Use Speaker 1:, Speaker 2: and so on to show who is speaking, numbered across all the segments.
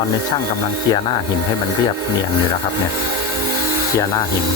Speaker 1: ตอนนี้ช่างกำลังเจียหน้าหินให้มันเรียบเนียนอยู่แล้วครับเนี่ยเจียหน้าหิน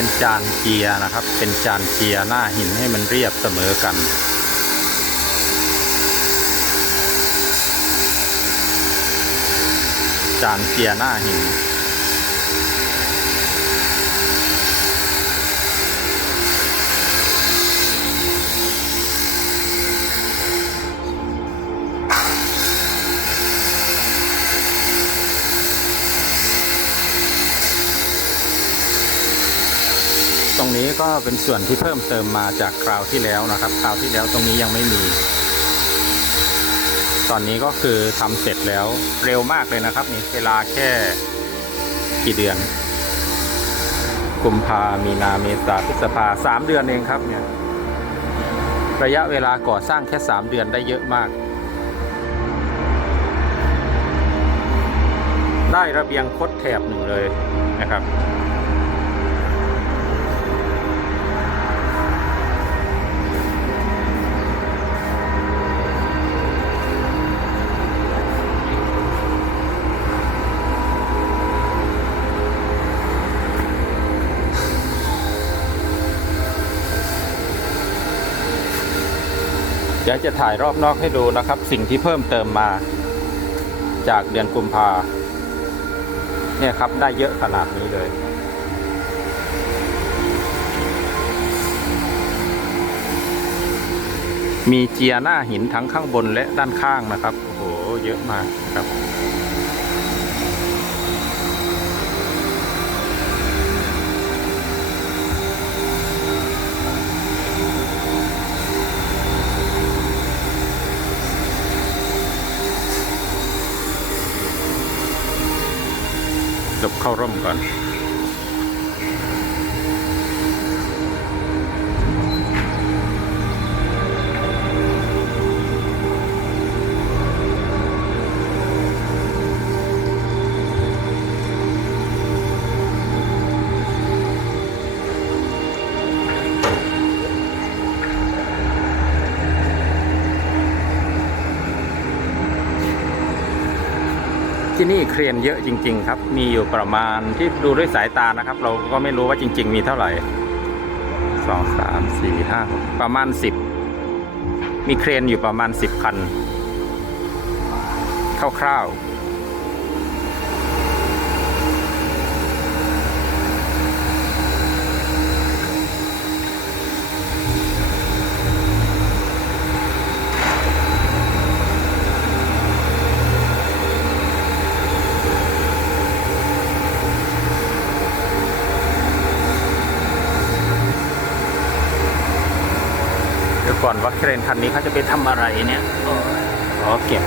Speaker 1: เป็นจานเจียนะครับ เป็นจานเจียหน้าหินให้มันเรียบเสมอกันจานเจียหน้าหิน ก็เป็นส่วนที่เพิ่มเติมมาจากคราวที่แล้วนะครับ คราวที่แล้วตรงนี้ยังไม่มี ตอนนี้ก็คือทำเสร็จแล้วเร็วมากเลยนะครับนี่เวลาแค่กี่เดือนกุมภามีนาเมษาพฤษภาสามเดือนเองครับเนี่ยระยะเวลาก่อสร้างแค่สามเดือนได้เยอะมาก ได้ระเบียงคดแถบหนึ่งเลยนะครับ ดี๋ยวจะถ่ายรอบนอกให้ดูนะครับ สิ่งที่เพิ่มเติมมา จากเดือนกุมภาเนี่ยครับได้เยอะขนาดนี้เลยมีเจียหน้าหินทั้งข้างบนและด้านข้างนะครับ โอ้โห เยอะมากครับ เข้าร่มก่อน ที่นี่เครนเยอะจริง ๆ ครับ มีอยู่ประมาณที่ดูด้วยสายตานะครับ เราก็ไม่รู้ว่าจริง ๆ มีเท่าไหร่สองสามสี่ห้าประมาณสิบมีเครนอยู่ประมาณสิบคันคร่าวๆ ดู ก่อนว่าเครนคันนี้เขาจะไปทำอะไรเนี่ยอ๋อเก็บ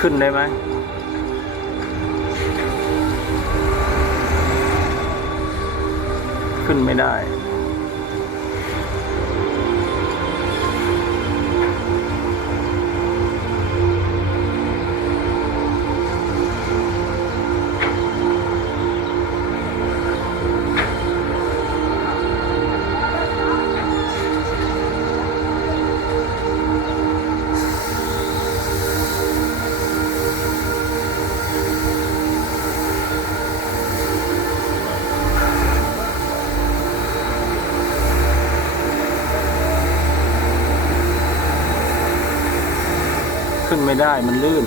Speaker 1: ขึ้นได้ไหมขึ้นไม่ได้ ไม่ได้มันลื่น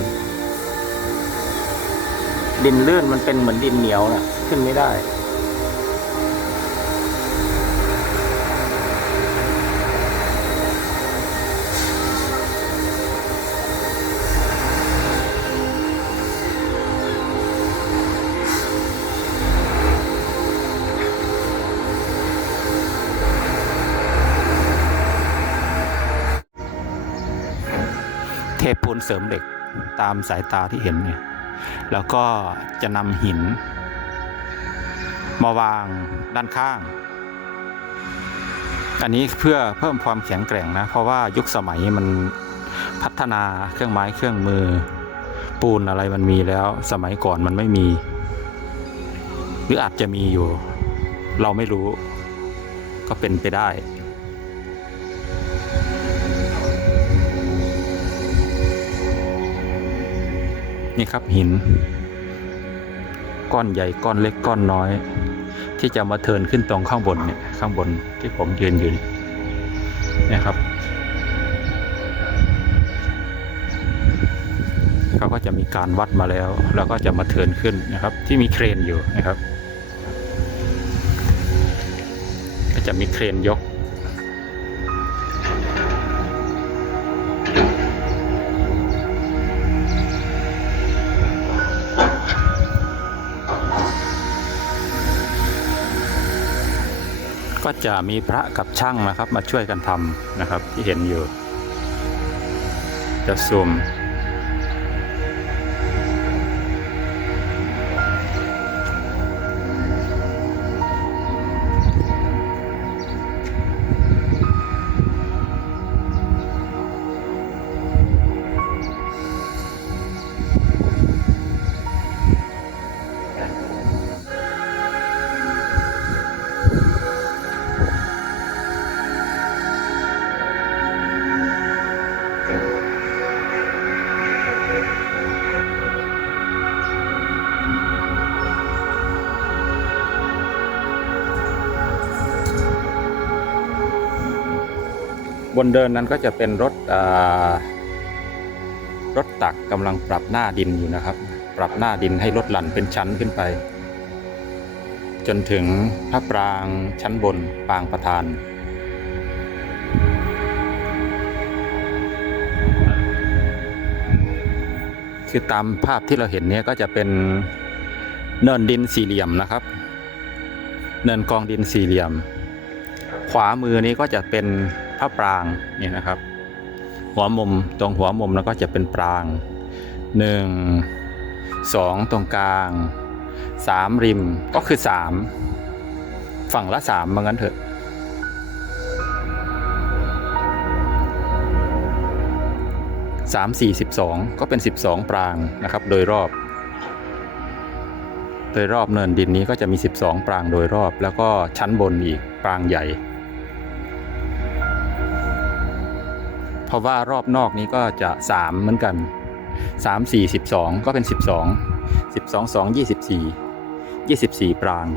Speaker 1: ดินลื่นมันเป็นเหมือนดินเหนียวน่ะ ขึ้นไม่ได้ เสริมเหล็กตามสายตาที่เห็นเนี่ยแล้วก็จะนำหิน มาวางด้านข้าง อันนี้เพื่อเพิ่มความแข็งแกร่งนะ เพราะว่ายุคสมัยมันพัฒนาเครื่องไม้เครื่องมือ ปูนอะไรมันมีแล้ว สมัยก่อนมันไม่มี หรืออาจจะมีอยู่ เราไม่รู้ ก็เป็นไปได้ นี่ครับหิน ก้อนใหญ่ก้อนเล็กก้อนน้อย ที่จะมาเทินขึ้นตรงข้างบนเนี่ยข้างบนที่ผมยืนอยู่นี่เนี่ยครับเขาก็จะมีการวัดมาแล้ว แล้วก็จะมาเทินขึ้นนะครับ ที่มีเครนอยู่นะครับ ก็จะมีเครนยก ก็จะมีพระกับช่างนะครับ มาช่วยกันทำนะครับที่เห็นอยู่ จะซูม บนเดินนั้นก็จะเป็นรถรถตักกำลังปรับหน้าดินอยู่นะครับ ปรับหน้าดินให้ลดหลั่นเป็นชั้นขึ้นไป จนถึงพระปรางชั้นบนปางประธานคือตามภาพที่เราเห็นเนี่ยก็จะเป็นเนินดินสี่เหลี่ยมนะครับ เนินกองดินสี่เหลี่ยม ขวามือนี้ก็จะเป็น พระปรางนี่นะครับ หัวมุมตรงหัวมุมแล้วก็จะเป็นปรางหนึ่งสองตรงกลางสามริมก็คือสามฝั่งละสามมางั้นเถอะสามสี่สิบสองก็เป็นสิบสองปรางนะครับ โดยรอบ โดยรอบเนินดินนี้ก็จะมี12ปรางโดยรอบ แล้วก็ชั้นบนอีกปรางใหญ่ ราะว่ารอบนอกนี้ก็จะ3เหมือนกัน 3 4 12 ก็เป็น 12 12 2 24 24 ปราง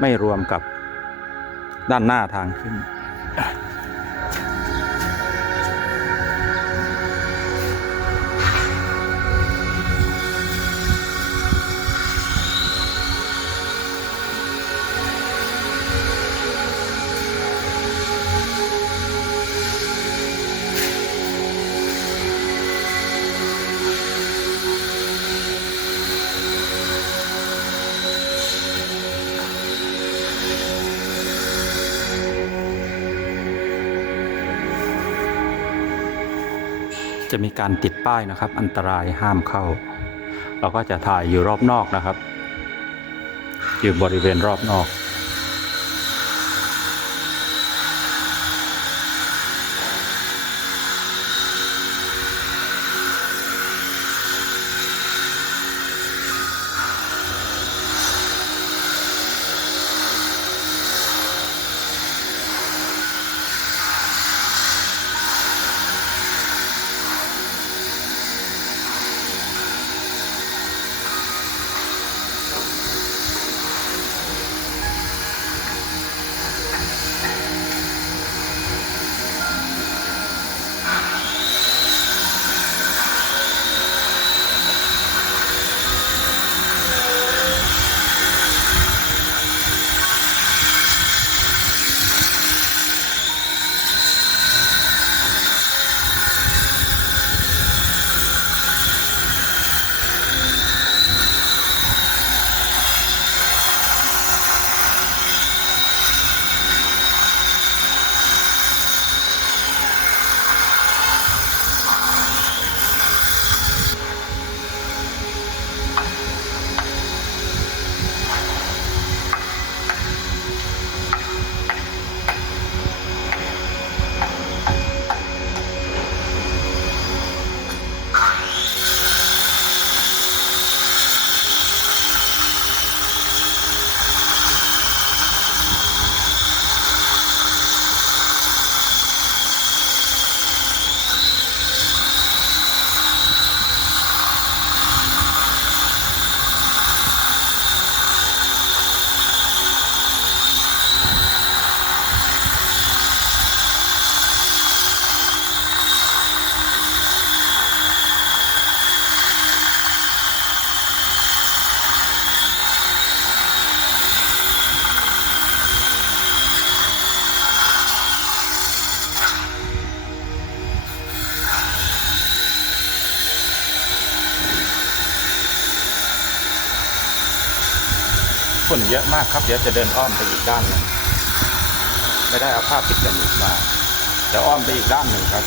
Speaker 1: ไม่รวมกับด้านหน้าทางขึ้น จะมีการติดป้ายนะครับ อันตรายห้ามเข้า เราก็จะถ่ายอยู่รอบนอกนะครับ อยู่บริเวณรอบนอก ฝุ่นเยอะมากครับ เดี๋ยวจะเดินอ้อมไปอีกด้านหนึ่งไม่ได้เอาผ้าปิดจมูกมาเดี๋ยวอ้อมไปอีกด้านหนึ่งครับ